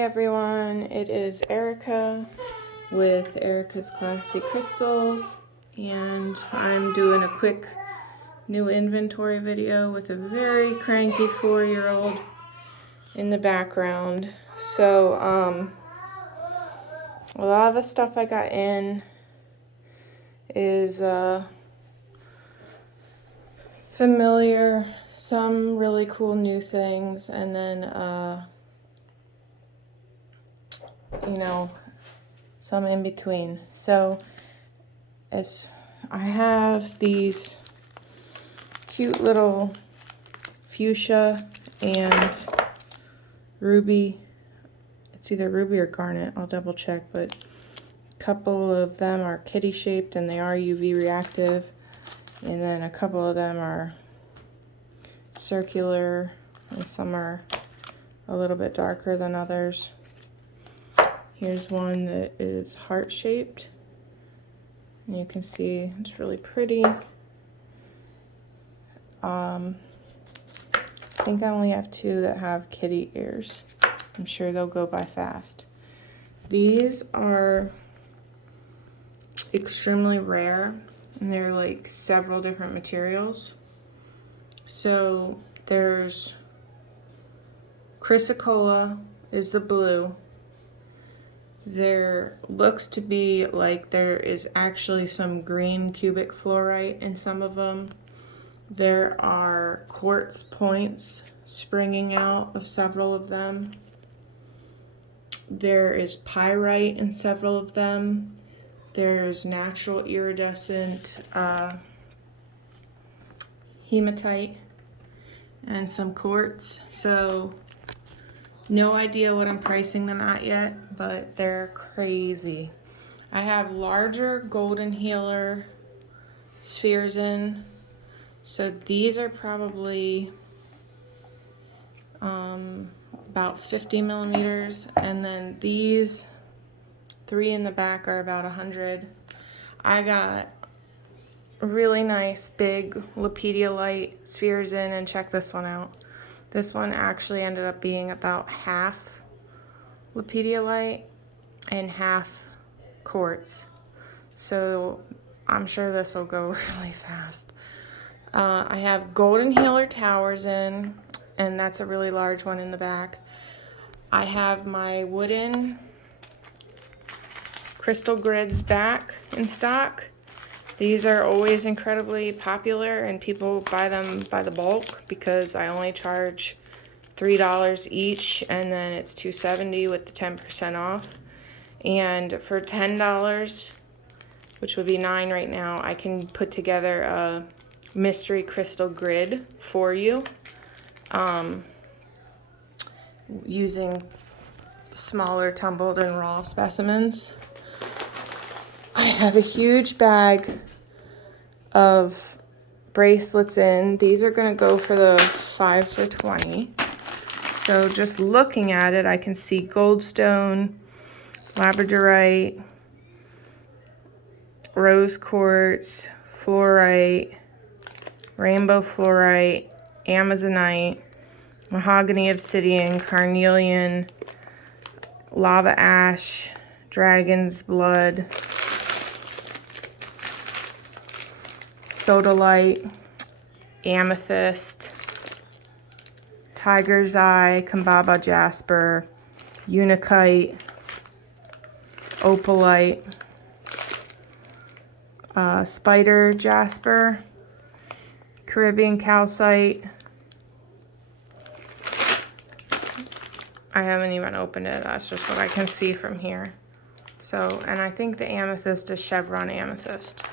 Hey everyone, it is Erika with Erika's Classy Crystals, and I'm doing a quick new inventory video with a very cranky 4-year-old in the background. So a lot of the stuff I got in is familiar, some really cool new things, and then you know, some in between. So as I have these cute little fuchsia and ruby, it's either ruby or garnet, I'll double check, but a couple of them are kitty shaped and they are UV reactive, and then a couple of them are circular and some are a little bit darker than others. Here's one that is heart-shaped, and you can see it's really pretty. I think I only have 2 that have kitty ears. I'm sure they'll go by fast. These are extremely rare, and they're like several different materials. So there's chrysocolla is the blue. There looks to be like there is actually some green cubic fluorite in some of them. There are quartz points springing out of several of them. There is pyrite in several of them. There's natural iridescent hematite and some quartz. So no idea what I'm pricing them at yet, but they're crazy. I have larger golden healer spheres in. So these are probably about 50 millimeters, and then these 3 in the back are about 100. I got really nice big lepidolite spheres in, and check this one out. This one actually ended up being about half lepidolite and half quartz. So I'm sure this will go really fast. I have golden healer towers in, and that's a really large one in the back. I have my wooden crystal grids back in stock. These are always incredibly popular, and people buy them by the bulk because I only charge $3 each, and then it's $2.70 with the 10% off. And for $10, which would be $9 right now, I can put together a mystery crystal grid for you using smaller tumbled and raw specimens. I have a huge bag of bracelets in. These are going to go for the 5 for $20. So just looking at it, I can see goldstone, labradorite, rose quartz, fluorite, rainbow fluorite, amazonite, mahogany obsidian, carnelian, lava ash, dragon's blood, sodalite, amethyst, tiger's eye, Kambaba jasper, unakite, opalite, spider jasper, Caribbean calcite. I haven't even opened it. That's just what I can see from here. So, and I think the amethyst is chevron amethyst.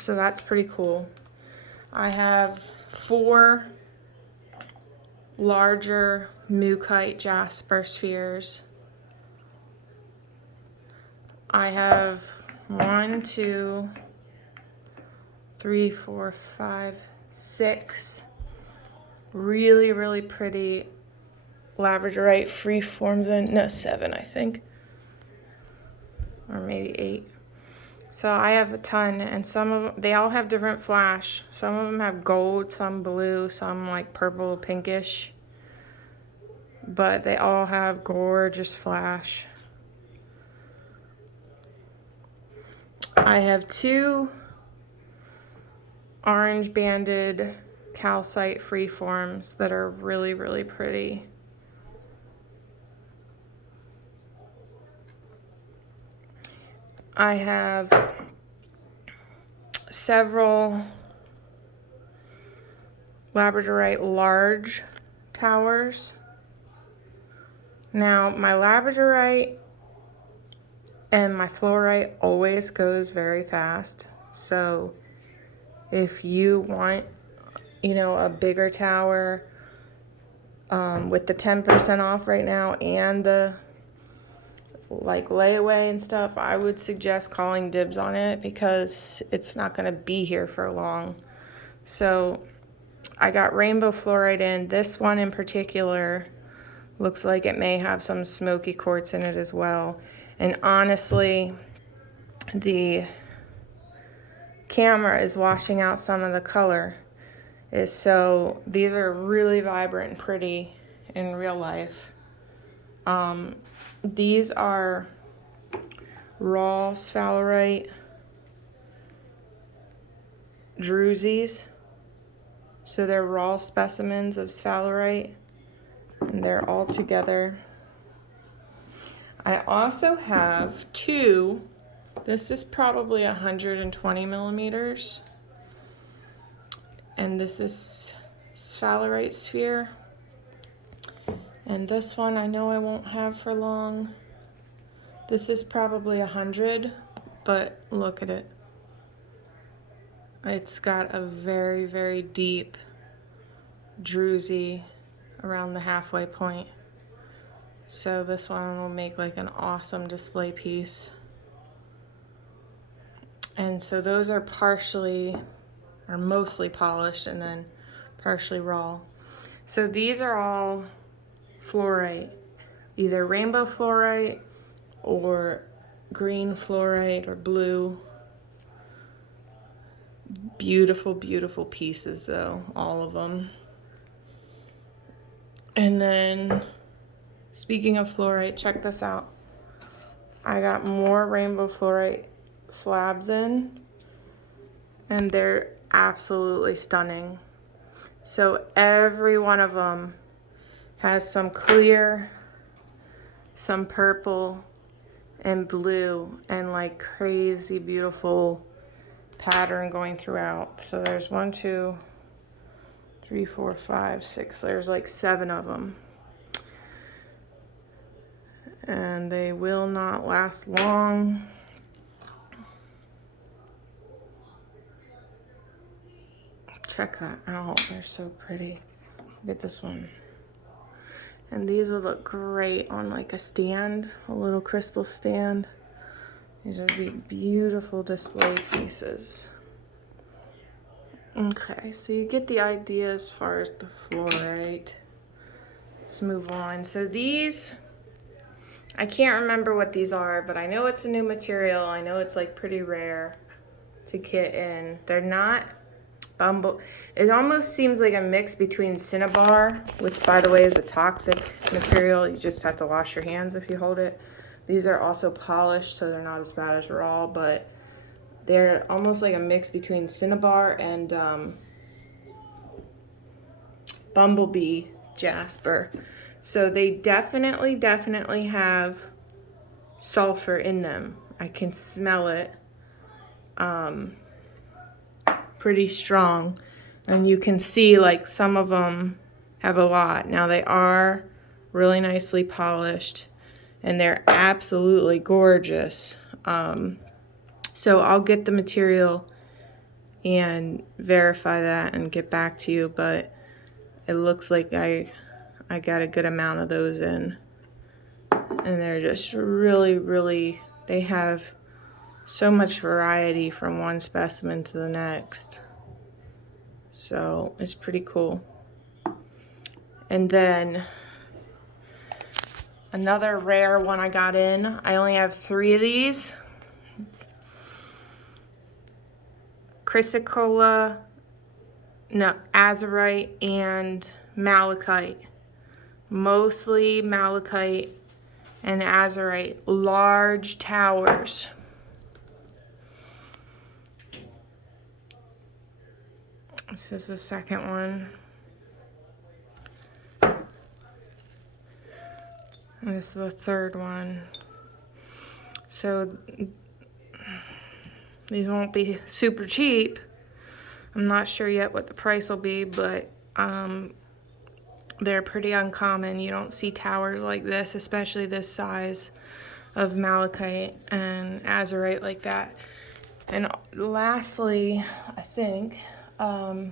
So that's pretty cool. I have 4 larger mukite jasper spheres. I have 1, 2, 3, 4, 5, 6 really, really pretty labradorite freeforms in, no, 7 I think, or maybe 8. So I have a ton, and some of them, they all have different flash. Some of them have gold, some blue, some like purple, pinkish. but they all have gorgeous flash. I have 2 orange banded calcite freeforms that are really, really pretty. I have several labradorite large towers. Now, my labradorite and my fluorite always goes very fast. So if you want, you know, a bigger tower with the 10% off right now and the like layaway and stuff, I would suggest calling dibs on it because it's not going to be here for long. So I got rainbow fluorite in. This one in particular looks like it may have some smoky quartz in it as well. And honestly, the camera is washing out some of the color. So these are really vibrant and pretty in real life. These are raw sphalerite drusies. So they're raw specimens of sphalerite, and they're all together. I also have 2, this is probably 120 millimeters, and this is sphalerite sphere. And this one I know I won't have for long. This is probably 100, but look at it. It's got a very, very deep druzy around the halfway point. So this one will make like an awesome display piece. And so those are partially or mostly polished and then partially raw. So these are all fluorite, either rainbow fluorite or green fluorite or blue. Beautiful, beautiful pieces though, all of them. And then, speaking of fluorite, check this out. I got more rainbow fluorite slabs in, and they're absolutely stunning. So every one of them has some clear, some purple, and blue, and like crazy beautiful pattern going throughout. So there's 1, 2, 3, 4, 5, 6. There's like 7 of them. And they will not last long. Check that out. They're so pretty. Look at this one. And these would look great on like a stand, a little crystal stand. These would be beautiful display pieces. Okay, so you get the idea as far as the fluorite. Let's move on. So these, I can't remember what these are, but I know it's a new material. I know it's like pretty rare to get in. They're not bumble. It almost seems like a mix between cinnabar, which by the way is a toxic material. You just have to wash your hands if you hold it. These are also polished, so they're not as bad as raw, but they're almost like a mix between cinnabar and bumblebee jasper. So they definitely have sulfur in them. I can smell it pretty strong. And you can see like some of them have a lot. Now they are really nicely polished and they're absolutely gorgeous. So I'll get the material and verify that and get back to you, but it looks like I got a good amount of those in. And they're just really, they have so much variety from one specimen to the next. So it's pretty cool. And then another rare one I got in, I only have 3 of these. Chrysocolla, no, azurite, and malachite. mostly malachite and azurite, large towers. This is the second one. And this is the third one. So these won't be super cheap. I'm not sure yet what the price will be, but they're pretty uncommon. You don't see towers like this, especially this size of malachite and azurite like that. And lastly, I think, I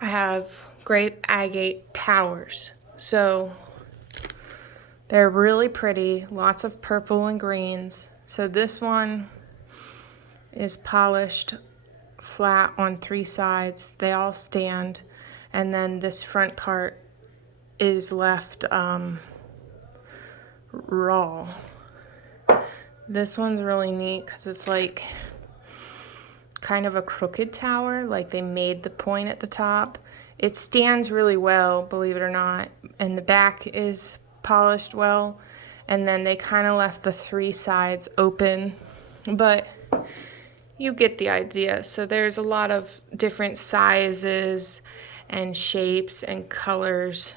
have grape agate towers. So they're really pretty, lots of purple and greens. So this one is polished flat on 3 sides. They all stand. And then this front part is left raw. This one's really neat because it's like kind of a crooked tower, like they made the point at the top. It stands really well, believe it or not, and the back is polished well, and then they kind of left the 3 sides open, but you get the idea. So there's a lot of different sizes and shapes and colors,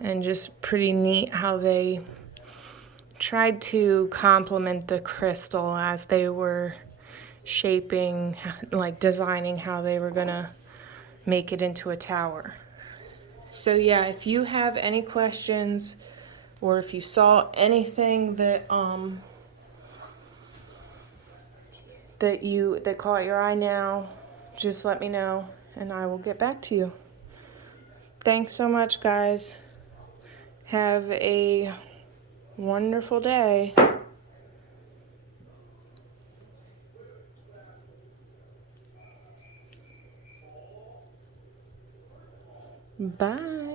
and just pretty neat how they tried to complement the crystal as they were shaping, like designing how they were gonna make it into a tower. So yeah, if you have any questions or if you saw anything that that caught your eye now, just let me know and I will get back to you. Thanks so much, guys. Have a wonderful day. Bye.